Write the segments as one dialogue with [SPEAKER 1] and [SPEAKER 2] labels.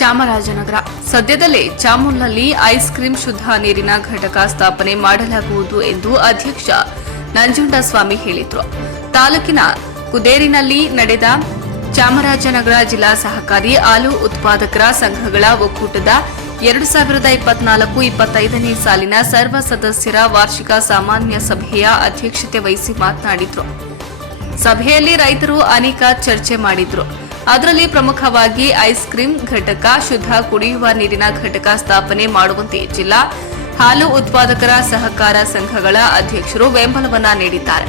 [SPEAKER 1] ಚಾಮರಾಜನಗರ. ಸದ್ಯದಲ್ಲೇ ಚಾಮುಲ್ನಲ್ಲಿ ice cream ಶುದ್ಧ ನೀರಿನ ಘಟಕ ಸ್ಥಾಪನೆ ಮಾಡಲಾಗುವುದು ಎಂದು ಅಧ್ಯಕ್ಷ ನಂಜುಂಡಸ್ವಾಮಿ ಹೇಳಿದರು. ತಾಲೂಕಿನ ಕುದೇರಿನಲ್ಲಿ ನಡೆದ ಚಾಮರಾಜನಗರ ಜಿಲ್ಲಾ ಸಹಕಾರಿ ಹಾಲು ಉತ್ಪಾದಕರ ಸಂಘಗಳ ಒಕ್ಕೂಟದ ಎರಡು ಸಾವಿರದ ಇಪ್ಪತ್ನಾಲ್ಕು ಇಪ್ಪತ್ತೈದನೇ ಸಾಲಿನ ಸರ್ವ ಸದಸ್ಯರ ವಾರ್ಷಿಕ ಸಾಮಾನ್ಯ ಸಭೆಯ ಅಧ್ಯಕ್ಷತೆ ವಹಿಸಿ ಮಾತನಾಡಿದರು. ಸಭೆಯಲ್ಲಿ ರೈತರು ಅನೇಕ ಚರ್ಚೆ ಮಾಡಿದ್ರು. ಅದರಲ್ಲಿ ಪ್ರಮುಖವಾಗಿ ಐಸ್ ಕ್ರೀಂ ಘಟಕ, ಶುದ್ಧ ಕುಡಿಯುವ ನೀರಿನ ಘಟಕ ಸ್ಥಾಪನೆ ಮಾಡುವಂತೆ ಜಿಲ್ಲಾ ಹಾಲು ಉತ್ಪಾದಕರ ಸಹಕಾರ ಸಂಘಗಳ ಅಧ್ಯಕ್ಷರು ಬೆಂಬಲವನ್ನ ನೀಡಿದ್ದಾರೆ.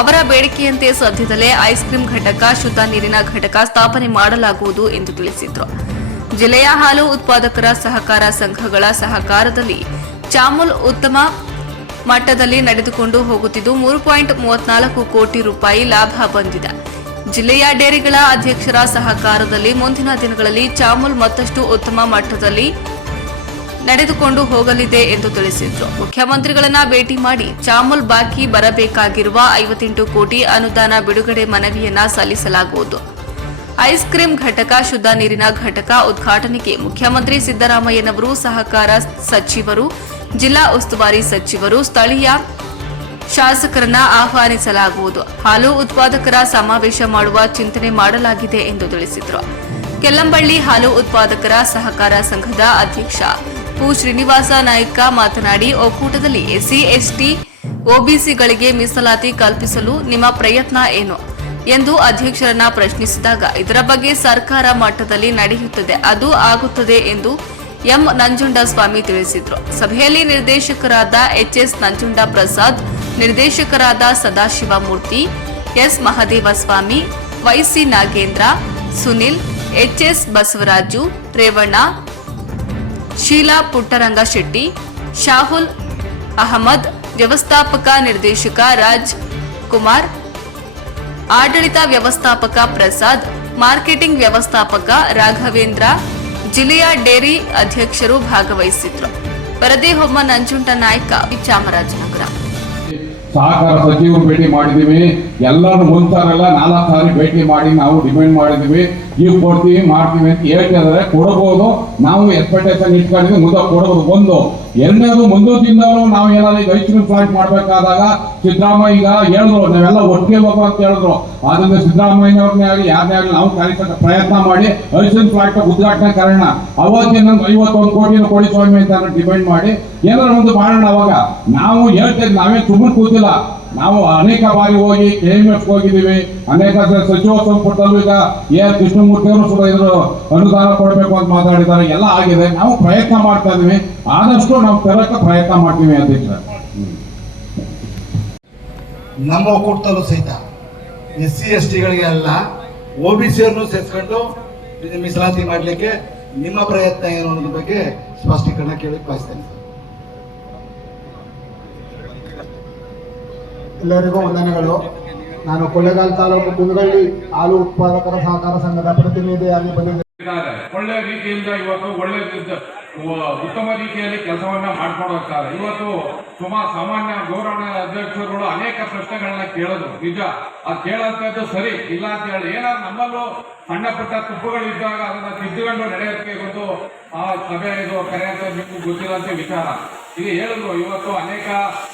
[SPEAKER 1] ಅವರ ಬೇಡಿಕೆಯಂತೆ ಸದ್ಯದಲ್ಲೇ ಐಸ್ ಕ್ರೀಂ ಘಟಕ, ಶುದ್ಧ ನೀರಿನ ಘಟಕ ಸ್ಥಾಪನೆ ಮಾಡಲಾಗುವುದು ಎಂದು ತಿಳಿಸಿದರು. ಜಿಲ್ಲೆಯ ಹಾಲು ಉತ್ಪಾದಕರ ಸಹಕಾರ ಸಂಘಗಳ ಸಹಕಾರದಲ್ಲಿ ಚಾಮುಲ್ ಉತ್ತಮ ಮಟ್ಟದಲ್ಲಿ ನಡೆದುಕೊಂಡು ಹೋಗುತ್ತಿದ್ದು, ಮೂರು ಪಾಯಿಂಟ್ ಮೂವತ್ನಾಲ್ಕು ಕೋಟಿ ರೂಪಾಯಿ ಲಾಭ ಬಂದಿದೆ. ಜಿಲ್ಲೆಯ ಡೇರಿಗಳ ಅಧ್ಯಕ್ಷರ ಸಹಕಾರದಲ್ಲಿ ಮುಂದಿನ ದಿನಗಳಲ್ಲಿ ಚಾಮುಲ್ ಮತ್ತಷ್ಟು ಉತ್ತಮ ಮಟ್ಟದಲ್ಲಿ ನಡೆದುಕೊಂಡು ಹೋಗಲಿದೆ ಎಂದು ತಿಳಿಸಿದರು. ಮುಖ್ಯಮಂತ್ರಿಗಳನ್ನ ಭೇಟಿ ಮಾಡಿ ಚಾಮುಲ್ ಬಾಕಿ ಬರಬೇಕಾಗಿರುವ ಐವತ್ತೆಂಟು ಕೋಟಿ ಅನುದಾನ ಬಿಡುಗಡೆ ಮನವಿಯನ್ನ ಸಲ್ಲಿಸಲಾಗುವುದು. ಐಸ್ ಕ್ರೀಂ ಘಟಕ, ಶುದ್ಧ ನೀರಿನ ಘಟಕ ಉದ್ಘಾಟನೆಗೆ ಮುಖ್ಯಮಂತ್ರಿ ಸಿದ್ದರಾಮಯ್ಯನವರು ಸಹಕಾರ ಸಚಿವರು, ಜಿಲ್ಲಾ ಉಸ್ತುವಾರಿ ಸಚಿವರು, ಸ್ಥಳೀಯ ಶಾಸಕರನ್ನ ಆಹ್ವಾನಿಸಲಾಗುವುದು. ಹಾಲು ಉತ್ಪಾದಕರ ಸಮಾವೇಶ ಮಾಡುವ ಚಿಂತನೆ ಮಾಡಲಾಗಿದೆ ಎಂದು ತಿಳಿಸಿದರು. ಕೆಲ್ಲಂಬಳ್ಳಿ ಹಾಲು ಉತ್ಪಾದಕರ ಸಹಕಾರ ಸಂಘದ ಅಧ್ಯಕ್ಷ ಪು. ಶ್ರೀನಿವಾಸ ನಾಯ್ಕ ಮಾತನಾಡಿ, ಒಕ್ಕೂಟದಲ್ಲಿ ಎಸ್ಸಿ, ಎಸ್ಟಿ, ಒಬಿಸಿಗಳಿಗೆ ಮೀಸಲಾತಿ ಕಲ್ಪಿಸಲು ನಿಮ್ಮ ಪ್ರಯತ್ನ ಏನು ಎಂದು ಅಧ್ಯಕ್ಷರನ್ನ ಪ್ರಶ್ನಿಸಿದಾಗ, ಇದರ ಬಗ್ಗೆ ಸರ್ಕಾರ ಮಟ್ಟದಲ್ಲಿ ನಡೆಯುತ್ತದೆ, ಅದು ಆಗುತ್ತದೆ ಎಂದು ಎಂ. ನಂಜುಂಡಸ್ವಾಮಿ ತಿಳಿಸಿದರು. ಸಭೆಯಲ್ಲಿ ನಿರ್ದೇಶಕರಾದ ಎಚ್ಎಸ್ ನಂಜುಂಡ ಪ್ರಸಾದ್ ನಿರ್ದೇಶಕರಾದ Sadashivamurthy, S. Mahadevaswamy, YC Nagendra, Sunil, HS Basavaraju, Revanna, Sheela Puttaranga Shetty Shahul Ahmed, ವ್ಯವಸ್ಥಾಪಕ ನಿರ್ದೇಶಕ ರಾಜ್ ಕುಮಾರ್, ಆಡಳಿತ ವ್ಯವಸ್ಥಾಪಕ ಪ್ರಸಾದ್, ಮಾರ್ಕೆಟಿಂಗ್ ವ್ಯವಸ್ಥಾಪಕ ರಾಘವೇಂದ್ರ, ಜಿಲ್ಲೆಯ ಡೇರಿ ಅಧ್ಯಕ್ಷರು ಭಾಗವಹಿಸಿದ್ರು ಪರದೆ ಹೊಮ್ಮ ನಂಜುಂಡ ನಾಯ್ಕ ಚಾಮರಾಜನಗರ
[SPEAKER 2] ಸಹಕಾರ ಸಚಿವರು ಭೇಟಿ ಮಾಡಿದ್ದೀವಿ. ಎಲ್ಲರೂ ಮುಂತಾರೆಲ್ಲ ನಾಲ್ಕು ಸಾರಿ ಭೇಟಿ ಮಾಡಿ ನಾವು ಡಿಮ್ಯಾಂಡ್ ಮಾಡಿದ್ದೀವಿ. ಈಗ ಕೊಡ್ತೀವಿ, ಮಾಡ್ತೀವಿ ಅಂತ ಹೇಳ್ತಿದ್ದಾರೆ ಕೊಡಬಹುದು ನಾವು ಎಕ್ಸ್ಪೆಕ್ಟೇಷನ್ ಇಟ್ಕೊಂಡಿದ್ವಿ, ಮುಂದೆ ಕೊಡಬಹುದು ಒಂದು, ಎರಡನೇದು ಮುಂದೆ ದಿನದಲ್ಲೂ ನಾವು ಏನಾದ್ರು ಈಗ ಐಸ್ ಫ್ಲಾಟ್ ಮಾಡಬೇಕಾದಾಗ ಸಿದ್ದರಾಮಯ್ಯ ಈಗ ಹೇಳಿದ್ರು, ನಾವೆಲ್ಲ ಒಟ್ಟಿಗೆ ಅಂತ ಹೇಳಿದ್ರು. ಆದ್ರಿಂದ ಸಿದ್ದರಾಮಯ್ಯವ್ರನ್ನೇ ಆಗಲಿ, ಯಾರನ್ನೇ ಆಗಲಿ ನಾವು ಕಲಿಸಕ್ಕೆ ಪ್ರಯತ್ನ ಮಾಡಿ ಐಸ್ ಕ್ರೀಮ್ ಫ್ಲಾಟ್ ಉದ್ಘಾಟನೆ ಕಾರಣ. ಅವತ್ತಿನ ಐವತ್ತೊಂದು ಕೋಟಿನ ಕೊಡಿ ಸ್ವಾಮಿ ಅಂತ ಡಿಪೆಂಡ್ ಮಾಡಿ, ಏನಾದ್ರು ಒಂದು ಮಾಡೋಣ ಅವಾಗ. ನಾವು ಹೇಳ್ತೇವೆ ನಾವೇ ಸುಮ್ಮನೆ ಕೂತಿಲ್ಲ. ನಾವು ಅನೇಕ ಬಾರಿ ಹೋಗಿ ಕೆ ಎಂ ಎಫ್ ಹೋಗಿದ್ದೀವಿ. ಅನೇಕ ಸ- ಸಚಿವ ಸಂಪುಟದಲ್ಲೂ ಈಗ ಎ. ಆರ್ ಕೃಷ್ಣಮೂರ್ತಿ ಅವರು ಕೂಡ ಇದ್ರು. ಅನುದಾನ ಕೊಡಬೇಕು ಅಂತ ಮಾತಾಡಿದ್ದಾರೆ. ಎಲ್ಲ ಆಗಿದೆ. ನಾವು ಪ್ರಯತ್ನ ಮಾಡ್ತಾ ಇದೀವಿ ಆದಷ್ಟು ನಾವು ತರಕ್ಕೆ ಪ್ರಯತ್ನ ಮಾಡ್ತೀವಿ ಅಧ್ಯಕ್ಷ
[SPEAKER 3] ನಮ್ಮ ಒಕ್ಕೂಟದಲ್ಲೂ ಸಹಿತ ಎಸ್ ಸಿ ಎಸ್ ಟಿಗಳಿಗೆ ಅಲ್ಲ ಒ ಬಿ ಸಿಯನ್ನು ಸೇರಿಸ್ಕೊಂಡು ಇದು ಮೀಸಲಾತಿ ಮಾಡಲಿಕ್ಕೆ ನಿಮ್ಮ ಪ್ರಯತ್ನ ಏನು ಅನ್ನೋದ್ರ ಬಗ್ಗೆ ಸ್ಪಷ್ಟೀಕರಣ ಕೇಳಿ ಬಯಸ್ತೇನೆ.
[SPEAKER 4] ಎಲ್ಲರಿಗೂ ವಂದನೆಗಳು. ನಾನು ಕೊಳ್ಳೇಗಾಲ ತಾಲೂಕು ಕುಂದಗಳ್ಳಿ, ಹಾಲು ಉತ್ಪಾದಕರ ಸಹಕಾರ ಸಂಘದ ಪ್ರತಿನಿಧಿಯಾಗಿ ಬಂದಿದ್ದೇನೆ.
[SPEAKER 5] ಒಳ್ಳೆ ರೀತಿಯಿಂದ ಇವತ್ತು ಒಳ್ಳೆ ಉತ್ತಮ ರೀತಿಯಲ್ಲಿ ಕೆಲಸವನ್ನ ಮಾಡ್ಕೊಂಡು ಹೋಗ್ತಾರೆ ಇವತ್ತು ಸುಮಾರು ಸಾಮಾನ್ಯ ಗೌರವ ಅಧ್ಯಕ್ಷರುಗಳು ಅನೇಕ ಪ್ರಶ್ನೆಗಳನ್ನ ಕೇಳೋದು ನಿಜ, ಅದು ಕೇಳೋಂಥದ್ದು ಸರಿ, ಇಲ್ಲ ಅಂತ ಹೇಳಿ. ಏನಾದ್ರು ನಮ್ಮಲ್ಲೂ ಸಣ್ಣ ಪುಟ್ಟ ತುಪ್ಪುಗಳಿದ್ದಾಗ ಅದನ್ನ ತಿದ್ದುಕೊಂಡು ನಡೆಯೋದಕ್ಕೆ ಇವತ್ತು ಆ ಸಭೆ ಇದು ಕರೆ ಅಂತ ನಿಮ್ಗೆ ಗೊತ್ತಿರೋಂಥ ವಿಚಾರ. ಈಗ ಹೇಳಿದ್ರು, ಇವತ್ತು ಅನೇಕ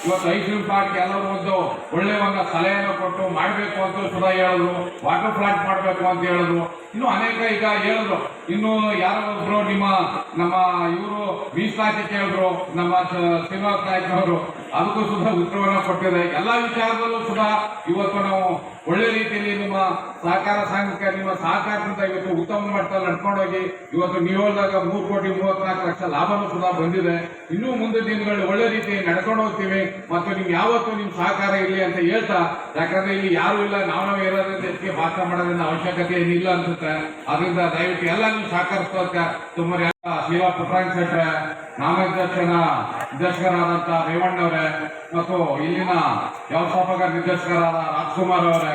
[SPEAKER 5] ಇವತ್ತು ಐಸ್ ಪಾರ್ಕ್ ಎಲ್ಲರೂ ಒಂದು ಒಳ್ಳೆ ಒಂದು ಸಲಹೆಯನ್ನು ಕೊಟ್ಟು ಮಾಡಬೇಕು ಅಂತ ಸುಧಾ ಹೇಳಿದ್ರು, ವಾಟರ್ ಪ್ಲಾಂಟ್ ಮಾಡಬೇಕು ಅಂತ ಹೇಳಿದ್ರು. ಇನ್ನು ಅನೇಕ ಈಗ ಹೇಳಿದ್ರು. ಇನ್ನು ಯಾರೋ ಒಬ್ರು ನಿಮ್ಮ, ನಮ್ಮ ಇವರು ಮೀಸಲಾತಿ ಕೇಳಿದ್ರು, ನಮ್ಮ ಶ್ರೀನಿವಾಸ ನಾಯಕ್ ನಾಯ್ಕ ಅವರು. ಅದಕ್ಕೂ ಸುಧಾ ಉತ್ತರವನ್ನು ಕೊಟ್ಟಿದೆ ಎಲ್ಲಾ ವಿಚಾರದಲ್ಲೂ ಸುಧಾ ಇವತ್ತು ನಾವು ಒಳ್ಳೆ ರೀತಿಯಲ್ಲಿ ನಿಮ್ಮ ಸಹಕಾರ ಸಂಘಕ್ಕೆ, ನಿಮ್ಮ ಸಹಕಾರದಿಂದ ಇವತ್ತು ಉತ್ತಮ ಮಟ್ಟದಲ್ಲಿ ನಡ್ಕೊಂಡೋಗಿ ಇವತ್ತು ನೀವು ಮೂರು ಕೋಟಿ ಮೂವತ್ನಾಲ್ಕು ಲಕ್ಷ ಲಾಭನೂ ಸುಧಾ ಬಂದಿದೆ. ಇನ್ನೂ ಮುಂದೆ ದಿನಗಳಲ್ಲಿ ಒಳ್ಳೆ ರೀತಿ ನಡ್ಕೊಂಡು ಹೋಗ್ತೀವಿ ಮತ್ತು ನಿಮ್ಗೆ ಯಾವತ್ತೂ ನಿಮ್ಮ ಸಹಕಾರ ಇರಲಿ ಅಂತ ಹೇಳ್ತಾ, ಯಾಕಂದ್ರೆ ಇಲ್ಲಿ ಯಾರು ಇಲ್ಲ, ನಾವು ನಾವು ಇರೋದ್ರಿಂದ ಹೆಚ್ಚಿಗೆ ಭಾಷಣ ಮಾಡೋದ್ರಿಂದ ಅವಶ್ಯಕತೆ ಏನಿಲ್ಲ ಅನ್ಸುತ್ತೆ. ಅದರಿಂದ ದಯವಿಟ್ಟು ಎಲ್ಲ ನೀವು ಸಹಕರಿಸೋದಕ್ಕೆ ಸುಮಾರು ಎಲ್ಲ ಶಿವ ಪುಟ್ರಾಂಗ್ ಶೆಟ್ರೆ ನಾಮನಿರ್ದೇಶನ ನಿರ್ದೇಶಕರಾದಂತ ರೇವಣ್ಣವ್ರೆ ಮತ್ತು ಇಲ್ಲಿನ ವ್ಯವಸ್ಥಾಪಕ ನಿರ್ದೇಶಕರಾದ ರಾಜ್ಕುಮಾರ್ ಅವರೇ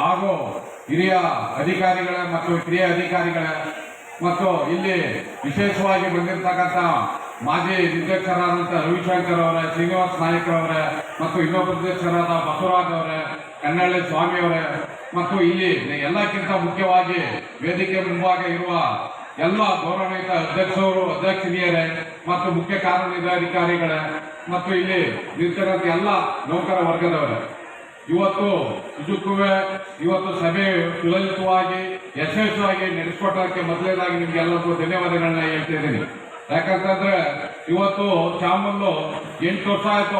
[SPEAKER 5] ಹಾಗೂ ಹಿರಿಯ ಅಧಿಕಾರಿಗಳೇ ಮತ್ತು ಹಿರಿಯ ಅಧಿಕಾರಿಗಳೇ. ಮತ್ತು ಇಲ್ಲಿ ವಿಶೇಷವಾಗಿ ಬಂದಿರತಕ್ಕಂಥ ಮಾಜಿ ನಿರ್ದೇಶಕರಾದಂಥ ರವಿಶಂಕರ್ ಅವರೇ, ಶ್ರೀನಿವಾಸ್ ನಾಯಕ್ ಅವರೇ, ಮತ್ತು ಇನ್ನೊಬ್ಬ ನಿರ್ದೇಶಕರಾದ ಬಸವರಾಜ್ ಅವರೇ, ಕನ್ನಳ್ಳಿ ಸ್ವಾಮಿ ಅವರೇ, ಮತ್ತು ಇಲ್ಲಿ ಎಲ್ಲಕ್ಕಿಂತ ಮುಖ್ಯವಾಗಿ ವೇದಿಕೆ ಮುಂಭಾಗ ಇರುವ ಎಲ್ಲ ಗೌರವಾನ್ವಿತ ಅಧ್ಯಕ್ಷರು ಅಧ್ಯಕ್ಷರಿಯರೇ ಮತ್ತು ಮುಖ್ಯ ಕಾರ್ಯನಿರ್ವಹಣಾಧಿಕಾರಿಗಳೇ ಮತ್ತು ಇಲ್ಲಿ ನಿಂತಿರೋಂಥ ಎಲ್ಲ ನೌಕರ ವರ್ಗದವರೇ. ಇವತ್ತು ಇದಕ್ಕೂ ಇವತ್ತು ಸಭೆ ಸುಲಲಿತವಾಗಿ ಯಶಸ್ವಿಯಾಗಿ ನಡೆಸ್ಕೊಟ್ಟಕ್ಕೆ ಮೊದಲನೇದಾಗಿ ನಿಮಗೆಲ್ಲರಿಗೂ ಧನ್ಯವಾದಗಳನ್ನ ಹೇಳ್ತಾ ಇದ್ದೀನಿ ಯಾಕಂತಂದ್ರೆ ಇವತ್ತು ಚಾಮಲ್ಲು ಎಂಟು ವರ್ಷ ಆಯ್ತು.